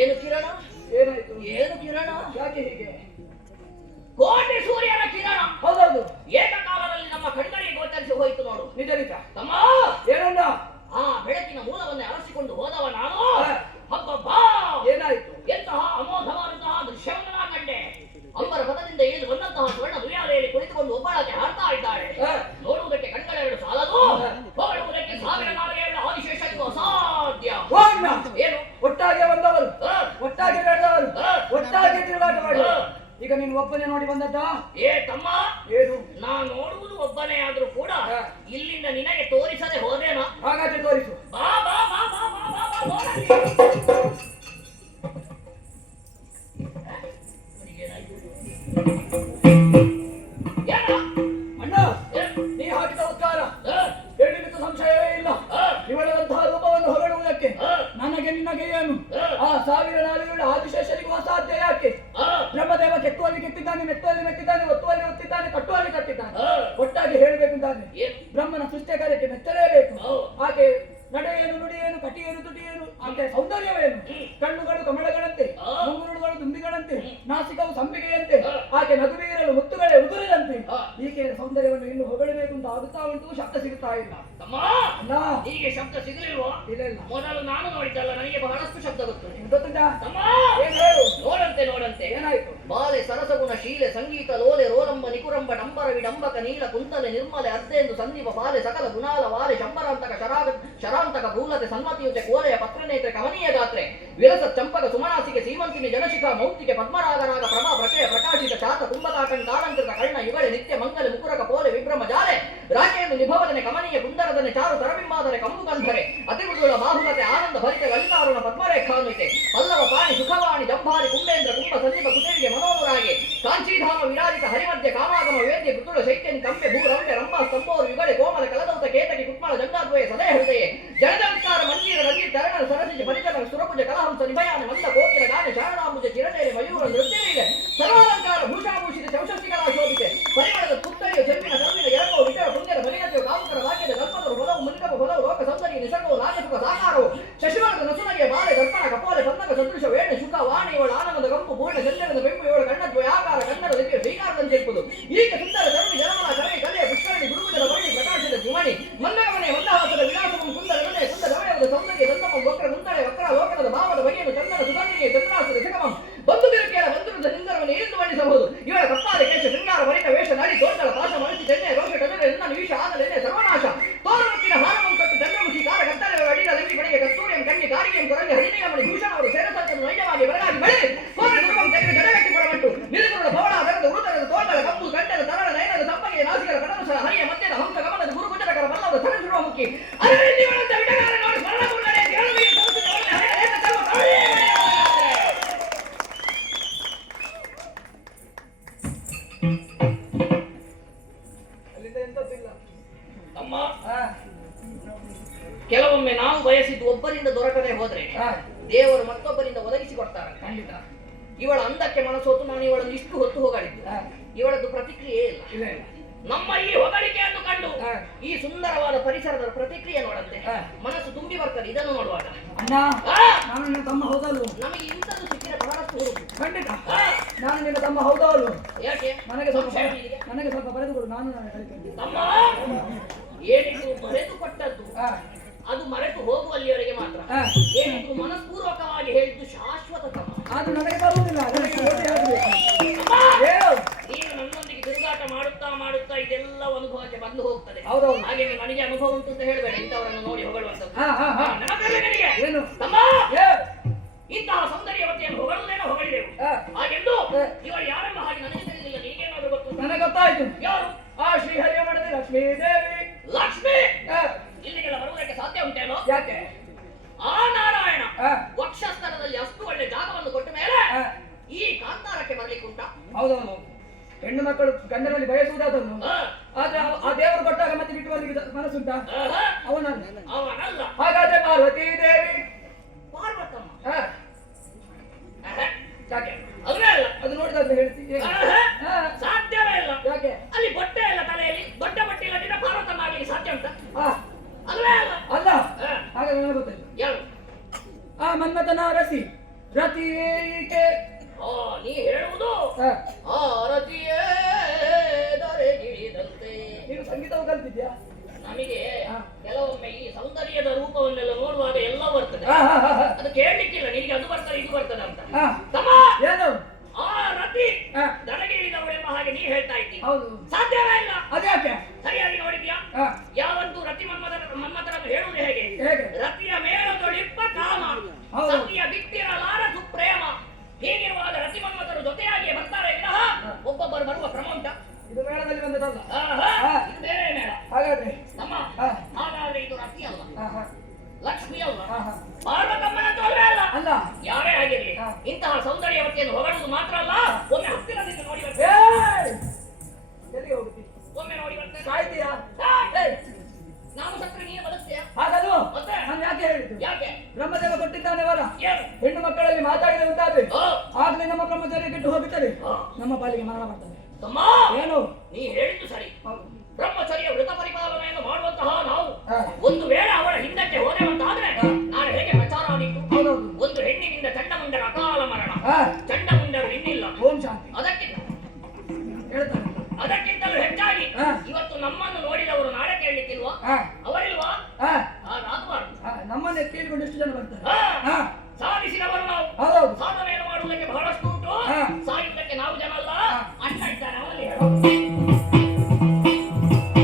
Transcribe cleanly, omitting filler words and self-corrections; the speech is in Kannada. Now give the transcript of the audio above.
ಏನು ಕಿರಣ? ಏನಾಯ್ತು? ಏನು ಕಿರಣ? ಯಾಕೆ ಹೀಗೆ? ಕೋಟಿ ಸೂರ್ಯನ ಕಿರಣ ಹೌದೌದು, ಏಕಕಾಲದಲ್ಲಿ ನಮ್ಮ ಕಣ್ಗಳಿಗೆ ಗೋಚರಿಸಿ ಹೋಯಿತು ನೋಡು. ನಿಜರಿತ. ತಮ್ಮ ಏನನ್ನ? ಆ ಬೆಳಕಿನ ಮೂಲವನ್ನೇ ಅರಸಿಕೊಂಡು ಹೋದವ ನಾನು. ಹಬ್ಬಬ್ಬ, ಏನಾಯ್ತು? ಎಂತಹ ಅಮೋಘವಾದಂತಹ ದೃಶ್ಯವನ್ನು ನಾ ಕಂಡೆ. ಅಂಬರ ಪದದಿಂದ ಇಳಿದು ಬಂದಂತಹ ಸ್ವರ್ಣ ದುರ್ಯಾಲೆಯಲ್ಲಿ ಕುಳಿತುಕೊಂಡು ಒಬ್ಬಳಕ್ಕೆ ಹಾಡ್ತಾ ಇದ್ದಾಳೆ. ನೋಡುವುದಕ್ಕೆ ಕಣ್ಗಳೆರಡು ಸಾಲದು, ಹೊಗಳುವುದಕ್ಕೆ ಸಾವಿರ ನಾಲಿಗೆಗಳ ಆದಿಶೇಷಕ್ಕೂ ಅಸಾಧ್ಯ. ಏನು? ಒಟ್ಟಾಗೆ ಬಂದವರು, ಒಟ್ಟಾಗೆ ಬೆಳೆದವರು, ಒಟ್ಟಾಗೆ ತಿರುಗಾಟ ಮಾಡಿ. ಈಗ ನೀನು ಒಬ್ಬನೇ ನೋಡಿ ಬಂದದ್ದ? ಏ ತಮ್ಮ, ಏನು? ನಾ ನೋಡುವುದು ಒಬ್ಬನೇ ಆದ್ರೂ ಕೂಡ ಇಲ್ಲಿಂದ ನಿನಗೆ ತೋರಿಸದೆ ಹೋದೇನಾ? ಹಾಗಾದ್ರೆ ತೋರಿಸು. ಬಾ ಬಾ ಬಾ ಬಾ ಬಾ ಬಾ ಬಾ ನೋಡಲಿ. ಅಣ್ಣ, ನೀ ಹಾಕಿದ ಉತ್ತರ ಹೇಳಿದ್ದು ಸಂಶಯವೇ ಇಲ್ಲ. ಇವಳಂತಹ ರೂಪವನ್ನು ಹೊರಡುವುದಕ್ಕೆ ನನಗೆ ನಿನಗೆ ಏನು? ಆ ಸಾವಿರ ನಾಲಿಗೆಗಳ ಆದಿಶೇಷನಿಗೂ ಅಸಾಧ್ಯ. ಯಾಕೆ? ಬ್ರಹ್ಮದೇವ ಕೆತ್ತುವಲ್ಲಿ ಕೆತ್ತಿದ್ದಾನೆ, ಮೆತ್ತುವಲ್ಲಿ ಮೆತ್ತಿದ್ದಾನೆ, ಒತ್ತುವಲ್ಲಿ ಒತ್ತಿದ್ದಾನೆ, ಕಟ್ಟುವಲ್ಲಿ ಕಟ್ಟಿದ್ದಾನೆ. ಒಟ್ಟಾಗಿ ಹೇಳಬೇಕೆಂದಾನೆ ಬ್ರಹ್ಮನ ಸೃಷ್ಟಿಯ ಕಾರ್ಯಕ್ಕೆ ಮೆಚ್ಚಲೇಬೇಕು. ಆಕೆ ನಡೆ ಏನು, ನುಡಿ ಏನು, ಕಟಿ ಏನು, ತುಟಿ ಏನು, ಆಕೆ ಸೌಂದರ್ಯವೇನು? ಕಣ್ಣುಗಳು ಕಮಲಗಳಂತೆ, ಮುಂಗುರುಳುಗಳು ದುಂಬಿಗಳಂತೆ, ನಾಸಿಕವು ಸಂಪಿಗೆಯಂತೆ, ಆಕೆ ನಗುವೀರಲು ಮುತ್ತುಗಳೇ ಉದುರಿದಂತೆ. ಈಕೆ ಸೌಂದರ್ಯವನ್ನು ಇನ್ನು ಹೊಗಳಬೇಕು ಅಂತ ಆಗುತ್ತಾ ಉಂಟು, ಶಬ್ದ ಸಿಗುತ್ತಾ ಇಲ್ಲ. ಹೀಗೆ ಶಬ್ದ ಸಿಗಲಿಲ್ವಾ? ಇಲ್ಲ ಇಲ್ಲ, ಮೊದಲು ನಾನು ನೋಡಿದ್ದಲ್ಲ, ನನಗೆ ಬಹಳಷ್ಟು ಶಬ್ದ ಗೊತ್ತು. ಗೊತ್ತಿದ್ದ? ನೋಡಂತೆ ನೋಡಂತೆ. ಏನಾಯ್ತು? ಬಾಲೆ ಸರಸಗುಣ ಶೀಲೆ ಸಂಗೀತ ಲೋಲೆ ರೋಲಂಬ ನಿಕುರಂಬ ಡಂಬರ ವಿಡಂಬಕ ನೀಲ ಕುಂತಲೆ ನಿರ್ಮಲೆ ಅರ್ಧೆಂದು ಸಂದೀಪ ಬಾಲೆ ಸಕಲ ಗುಣಾಲ ವಾಲೆ ಶಂಬರಾಂತಕ ಶರಾಂತಕ ಭೂಲತೆ ಸನ್ಮತಿಯುತೆ ಕೋಲೆಯ ಪತ್ರನೇತ್ರೆ ಕಮನೀಯ ಗಾತ್ರೆ ವಿರಸ ಚಂಪಕ ಸುಮನಾಸಿಕೆ ಸೀಮಂತಿನಿ ಜನಶಿಖಾ ಮೌಕ್ತಿಕೆ ಪದ್ಮರಾಗರಾಗ ಪ್ರಭಾ ಪ್ರಚಯ ಪ್ರಕಾಶಿತ ಚಾತ ಕುಂಭತಾಕಂಡ ತಾಲಂಕೃತ ಕರ್ಣ ಯುಗಳೆ ನಿತ್ಯ ಮಂಗಲ ಮುಕುರಕ ಪೋಲೆ ವಿಭ್ರಮ ಜಾಲೆ ರಾಕೆಯನ್ನು ನಿಭವದನೆ ಕಮನೀಯ ಕುಂದರದನೆ ಚಾರು ತರಬಿಂಬಾದರೆ ಕಂಬುಗಂಧರೆ ಅತಿಮೃದುಳ ಬಾಹುಲತೆ ಆನಂದ ಭರಿತ ಲಲಿತಾರುಣ ಪದ್ಮರೇಖಾನ್ವಿತೆ ಪಲ್ಲವ ಪಾಣಿ ಸುಖವಾಣಿ ಜಂಭಾರಿ ಕುಂಬೇಂದ್ರ ಕುಂಭ ಸಂದೀಪ ಕುಟೇರಿಗೆ ಮನೋನುರಾಗೆ ಕಾಂಚೀಧಾಮ ವಿರಾಜಿತ ಹರಿಮಧ್ಯ ಕಾಮಾಗಮ ವೇದ್ಯ ಪುತುಳ ಶೈತ್ಯನ್ ಕಂಬೆ ಭೂರಂಬೆ ರಂಭಾ ಸ್ತಂಭೋರು ಯುಗಳೆ ಕೋಮಲ ಕಲದೌತ ಕೇತಕಿ ಕುಟ್ಮಳ ಜಂಗಾದ್ವಯ ಸದಯ ಹೃದಯ ಜನಜಂಕಾರ ಮಂಜೀರ ರವಿ ತರಣ ಸರಸಿಜ ಪರಿಚಲ ಸುರಭುಜ ಕಲಹಂಸ ನಿಭಯಾನ ಮಂದ ಕೋಕಿಲ ಗಾನೆ ಶಾರಣಾಂಬುಜ ಚಿರನೇರೆ ಮಯೂರ ನೃತ್ಯಲೀಲೆ ಸರ್ವಾಲಂಕಾರ ಭೂಷಾಭೂಷಿತ ಚೌಷಸ್ತಿಗಳ ಶೋಭಿತೆ ಪರಿಮಳದ ಪುತ್ತರಿಯ ಜನ್ಮಿನ ಕರ್ಮಿನ ಎರಕೋ ವಿಟರ ಪುಣ್ಯದ ಬಲಿಗತೆಯು ಕಾಮುಕರ ವಾಕ್ಯದ ಕಲ್ಪದರು ಹೊಲವು ಮುನಿಕಪ ಹೊಲವು ಲೋಕ ಸೌಂದರ್ಯ ನಿಸರ್ಗವು ನಾಗಸುಖ ಸಾಕಾರವು ಶಶಿವರ್ಗ ನಸುನಗೆ ಬಾಳೆ ದರ್ಪಣ ಕಪೋಲೆ ಪನ್ನಗ ಸದೃಶ ವೇಣು ಶುಕ ವಾಣಿ ಇವಳ ಆನಂದ ಗಂಪು ಪೂರ್ಣ ಚಂದ್ರನದ ಬೆಂಪು ಇವಳ ಕಣ್ಣದ್ವಯಾಕಾರ ಕನ್ನಡ ದಿವ್ಯ ಶ್ರೀಕಾರದಂತಿರುವುದು ಈಗ ಸುಂದರ ಧರ್ಮಿ ಜನಮನ ಕರೆ ಕಲೆಯ ಪುಷ್ಕರಣಿ ಗುರುಗುಜರ ವರ್ಣಿ ಪ್ರಕಾಶದ ಜಿಮಣಿ ಮಂದಗಮನೆ ಮಂದಹಾಸದ ವಿಲಾಸವನ್ನು ಕುಂದರ ಗಣೆ ಕುಂದ ಗಮನದ ಸೌಂದರ್ಯ ದಂತಮ ವಕ್ರ ಮುಂದಳೆ ವಕ್ರ ಲೋಕದ ಭಾವದ ಬಗೆಯನ್ನು ಚಂದನ ಸುಗಂಧಿಗೆ ಚಂದ್ರಾಸದ ಶಕಮಂ ಬಂಧು ಗಿರಕಿಯರ ಬಂಧುರದ ನಿಂದರವನ್ನು ಇಳಿದು ಬಣ್ಣಿಸಬಹುದು. ಇವಳ ಕಪ್ಪಾದ ಕೇಶ ಶೃಂಗಾರ ವರಿತ ವೇಷ ನಾಡಿ ತೋಟಗಳ ಪಾಶ ಮನಸ್ಸಿ ತೆಣ್ಣೆ ರೋಷ ಟಗರೆ ನನ್ನ ವಿಷ ಆದಲೆನ್ನೆ ಸರ್ವನಾಶ ತೋರಣಕ್ಕಿನ ಹಾರವನ್ನು ಕಟ್ಟು ಚಂದ್ರಮುಖಿ ಕಾರ ಕತ್ತಲೆ ಅಡಿದ ಲಂಗಿ ಬಣೆಗೆ ಕಸ್ತೂರಿಯಂ ಕಣ್ಣಿ ಕಾರಿಯಂ ಕೊರಂಗಿ ಹರಿಣಿಯಮಣಿ ಭೂಷಣ ಅವರು ಸೇರಸಂತನ್ನು ನೈಜವಾಗಿ ಬೆಳಗಾಗಿ ಬೆಳೆ ಕೋರ ಕುಟುಂಬಂ ತೆಗೆದು ಜಡಗಟ್ಟಿ ಕೊಡಮಟ್ಟು ನಿರುಗುಣದ ಭವಳ ಅದರದ ಉರುತರದ ತೋಟಗಳ ಕಪ್ಪು ಗಂಟದ ತರಳ ನಯನದ ಸಂಪಗೆಯ ನಾಸಿಕರ ಕಟನುಸರ ಹರಿಯ ಮಧ್ಯದ ಹಂಸ ಗಮನದ ಗುರುಗುಜರಕರ ಬಲ್ಲವದ ಸರಸುರುವ ಮುಖಿ ಅರವಿಂದಿಗಳಂತ ವಿಟಗಾರ ನೋಡಿ ಸ್ಮರಣಗೊಂಡರೆ ಕೇಳುವಿಗೆ ಸಂಸ್ಕೃತಿ ಹರಿಯ ಕೆಲವೊಮ್ಮೆ ನಾವು ಬಯಸಿದ್ದು ಒಬ್ಬರಿಂದ ದೊರಕದೆ ಹೋದ್ರೆ ದೇವರು ಮತ್ತೊಬ್ಬರಿಂದ ಒದಗಿಸಿಕೊಡ್ತಾರೆ. ಖಂಡಿತ. ಇವಳ ಅಂದಕ್ಕೆ ಮನಸೋತು ನಾನು ಇವಳನ್ನು ಇಷ್ಟು ಹೊತ್ತು ಹೋಗಾಡಿದ್ದು. ಇವಳದ್ದು ಪ್ರತಿಕ್ರಿಯೆ ಇಲ್ಲ. ನಮ್ಮ ಈ ಹೊಗಳಿಕೆಯನ್ನು ಕಂಡು ಈ ಸುಂದರವಾದ ಪರಿಸರದ ಪ್ರತಿಕ್ರಿಯೆ ನೋಡಂತೆ ಮನಸ್ಸು ತುಂಬಿ ಬರ್ತದೆ. ಇದನ್ನು ನೋಡುವಾಗ ಅಣ್ಣ, ನಾನು ನಿನ್ನ ತಮ್ಮ ಹೌದಲ್ವ? ನಮಗೆ ಇಂಥದ್ದು ಸಿಕ್ಕಿದ ಬಹಳಷ್ಟು ಹುಡುಕು. ಖಂಡಿತ ನಾನು ನಿನ್ನ ತಮ್ಮ ಹೌದಲ್ವ? ಯಾಕೆ? ನನಗೆ ಸ್ವಲ್ಪ ಬರೆದುಕೊಡು, ನಾನು ಕಲಿತೇನೆ. ತಮ್ಮ ಏನಿದ್ರು ಬರೆದು ಕೊಟ್ಟದ್ದು ಅದು ಮರೆತು ಹೋಗುವಲ್ಲಿಯವರೆಗೆ ಮಾತ್ರ. ಏನಿದ್ರು ಮನಸ್ಪೂರ್ವಕವಾಗಿ ಹೇಳಿದ್ದು ಶಾಶ್ವತ ತಮ್ಮ. ಅದು ನನಗೆ ಬರುವುದಿಲ್ಲ. ನೀನು ನನ್ನೊಂದಿಗೆ ತಿರುಗಾಟ ಮಾಡುತ್ತಾ ಮಾಡುತ್ತಾ ಇದೆಲ್ಲ ಅನುಭವಕ್ಕೆ ಬಂದು ಹೋಗ್ತದೆ. ಹೌದೌದು. ಹಾಗೆ ನನಗೆ ಅನುಭವ ಉಂಟು ಅಂತ ಹೇಳಬೇಡ ಇಂಥವರನ್ನು ನೋಡಿ ಹೊಗಳುವಂಥದ್ದು. ತಮ್ಮ ಇಂತಹ ಸೌಂದರ್ಯವತಿಯನ್ನು ಹೊಗಳುವುದೇನೋ ಹೊಗಳಿದೆವು. ಹಾಗೆಂದು ಇವಳು ಯಾರೆಂಬ ಹಾಗೆ ನನಗೆ ತಿಳಿದಿಲ್ಲ. ನೀಗೇನಾದ್ರೂ ಗೊತ್ತು? ನನಗೆ ಗೊತ್ತಾಯ್ತು. ಯಾರು? ಆ ಶ್ರೀಹರಿಯ ಮಠದ ಲಕ್ಷ್ಮೀ ದೇವಿ. ಲಕ್ಷ್ಮಿ ಇಲ್ಲಿಗೆಲ್ಲ ಬರುವುದಕ್ಕೆ ಸಾಧ್ಯ ಉಂಟೇನೋ? ಯಾಕೆ? ಆ ನಾರಾಯಣ ವಕ್ಷಸ್ಥಳದಲ್ಲಿ ಅಷ್ಟು ಒಳ್ಳೆ ಜಾಗವನ್ನು ಕೊಟ್ಟ ಮೇಲೆ ಈ ಕಾಂತಾರಕ್ಕೆ ಬರ್ಲಿಕ್ಕೆ ಉಂಟಾ? ಹೌದೌದು. ಹೆಣ್ಣು ಮಕ್ಕಳು ಗಂಡನಲ್ಲಿ ಬಯಸುವುದಾದನ್ನು ಆದ್ರೆ ಆ ದೇವರು ಕೊಟ್ಟಾಗ ಮತ್ತೆ ಬಿಟ್ಟು ಬರ್ಲಿಕ್ಕೆ ಮನಸ್ಸುಂಟಾ? ಅವನಲ್ಲ. ಹಾಗಾದ್ರೆ ಪಾರ್ವತಿ ದೇವಿ. ಪಾರ್ವತಮ್ಮ ಯಾಕೆ? ಅದೇ ಅಲ್ಲ. ಅದು ನೋಡಿದ್ರೆ ಹೇಳ್ತೀವಿ. ಸಾಧ್ಯವೇ ಇಲ್ಲ. ಯಾಕೆ? ಅಲ್ಲಿ ಬಟ್ಟೆ ಇಲ್ಲ ತಲೆಯಲ್ಲಿ. ದೊಡ್ಡ ಬಟ್ಟೆ ಇಲ್ಲದಿದ್ರೆ ಪಾರ್ವತಮ್ಮ ಆಗಲಿಕ್ಕೆ ಸಾಧ್ಯ ಉಂಟಾ? ಅಲ್ವೇ ಅಲ್ಲ. ಅಲ್ಲ. ಹಾಗಾದ್ರೆ ನನಗೆ ಗೊತ್ತಾಯ್ತು. ಯಾರು? ಆ ಮನ್ಮಥನ ಅರಸಿ ರತಿಯೇ ಈಕೆ. ನೀ ಹೇಳುವುದು ಆ ರತಿಯೇ ದರೆಗಿಳಿದಂತೆ. ನೀನು ಸಂಗೀತವು ಕಲ್ತಿದ್ಯಾ? ನಮಗೆ ಕೆಲವೊಮ್ಮೆ ಈ ಸೌಂದರ್ಯದ ರೂಪವನ್ನೆಲ್ಲ ನೋಡುವಾಗ ಎಲ್ಲ ಬರ್ತದೆ. ಅದು ಕೇಳಲಿಕ್ಕಿಲ್ಲ, ನಿನಗೆ ಅದು ಬರ್ತದೆ ಇದು ಬರ್ತದೆ ಅಂತ. ತಮ್ಮ ಏನು ಆ ರತಿ ದಡಗೆ ಇಳಿದವಳೆಂಬ ಹಾಗೆ ನೀ ಹೇಳ್ತಾ ಇದ್ದೀನಿ. ಹೌದು, ಸಾಧ್ಯವೇ ಇಲ್ಲ. ಅದ್ಯಾಕೆ? ಸರಿಯಾಗಿ ನೋಡಿದ್ಯಾ? ಯಾವಂತೂ ರತಿ ಮನ್ಮಥರನ್ನು ಹೇಳುವುದು ಹೇಗೆ? ರತಿಯ ಮೇಳದೊಳಿಪ್ಪ ಕಾಮ, ಸತಿಯ ಬಿತ್ತಿರಲಾರ ಸುಪ್ರೇಮ. ಹೀಗಿರುವಾಗ ರತಿ ಮನ್ಮಥರು ಜೊತೆಯಾಗಿ ಬರ್ತಾರೆ ವಿನಃ ಒಬ್ಬೊಬ್ಬರು ಬರುವ ಕ್ರಮ ಉಂಟ? ಇದು ಮೇಳದಲ್ಲಿ ಬಂದದಲ್ಲ, ಇದು ಬೇರೆ ಮೇಳ. ಹಾಗಾದ್ರೆ ತಮ್ಮ ಹಾಗಾದ್ರೆ ಇದು ರತಿ ಅಲ್ಲ, ಲಕ್ಷ್ಮಿ ಅಲ್ಲ, ಆಹಾ. ಪಾರ್ವತಮ್ಮನ ತೋಲ್ವೆ ಅಲ್ಲ. ಅಲ್ಲ, ಯಾರೇ ಆಗಿರಲಿ ಇಂತಹ ಸೌಂದರ್ಯವತಿಯನ್ನು ಹೊಗಳುವುದು ಮಾತ್ರ ಅಲ್ಲ, ಒಮ್ಮೆ ಹತ್ತಿರದಿಂದ ನೋಡಿ ಬರ್ತೇನೆ. ಎಲ್ಲಿಗೆ ಹೋಗ್ತಿ? ಒಮ್ಮೆ ನೋಡಿ ಬರ್ತೇನೆ. ಸಾಯ್ತೀಯಾ? ನಾನು ಸತ್ರೆ ನೀನು ಬದುಕ್ತೀಯ? ಹಾಗಲ್ವ? ಮತ್ತೆ ನಾನು ಯಾಕೆ ಹೇಳಿದ್ದು? ಯಾಕೆ? ಬ್ರಹ್ಮದೇವ ಕೊಟ್ಟಿದ್ದಾನೆ ವರ. ಏನು? ಹೆಣ್ಣು ಮಕ್ಕಳಲ್ಲಿ ಮಾತಾಡಿದ ಉಂಟಾದ್ರೆ ಓ, ಆಗ್ಲೇ ನಮ್ಮ ಬ್ರಹ್ಮಚಾರ್ಯ ಕೆಟ್ಟು ಹೋಗುತ್ತದೆ, ನಮ್ಮ ಪಾಲಿಗೆ ಮರಣ ಬರ್ತದೆ. ತಮ್ಮ ಏನು? ನೀ ಹೇಳಿದ್ದು ಸರಿ. ಹೌದು. ಬ್ರಹ್ಮಚರ್ಯ ವೃತ ಪರಿಪಾಲನೆಯನ್ನು ಮಾಡುವಂತಹ ನಾವು ಒಂದು ವೇಳೆ ಅವಳ ಹಿಂದಕ್ಕೆ ಹೋದೆವಂತಾದ್ರೆ ನಾನು ಹೇಗೆ ಪ್ರಚಾರ ಆಗಿತ್ತು? ಹೌದೌದು. ಒಂದು ಹೆಣ್ಣಿನಿಂದ ಚಂಡಮುಂಡರ ಅಕಾಲ ಮರಣ, ಚಂಡಮುಂಡರು ಇನ್ನಿಲ್ಲ. ಓಂ ಶಾಂತಿ ಹೇಳ್ತಾರೆ. ಅದಕ್ಕಿಂತಲೂ ಹೆಚ್ಚಾಗಿ ಇವತ್ತು ನಮ್ಮನ್ನು ನೋಡಿದವರು ನಾಳೆ ಕೇಳಲಿಕ್ಕಿಲ್ವಾ? ಅವರಿಲ್ವಾ? ಹಾಗಾಗಬಾರ್ದು. ನಮ್ಮನ್ನೇ ಕೇಳಿಕೊಂಡು ಎಷ್ಟು ಜನ ಬರ್ತಾರೆ?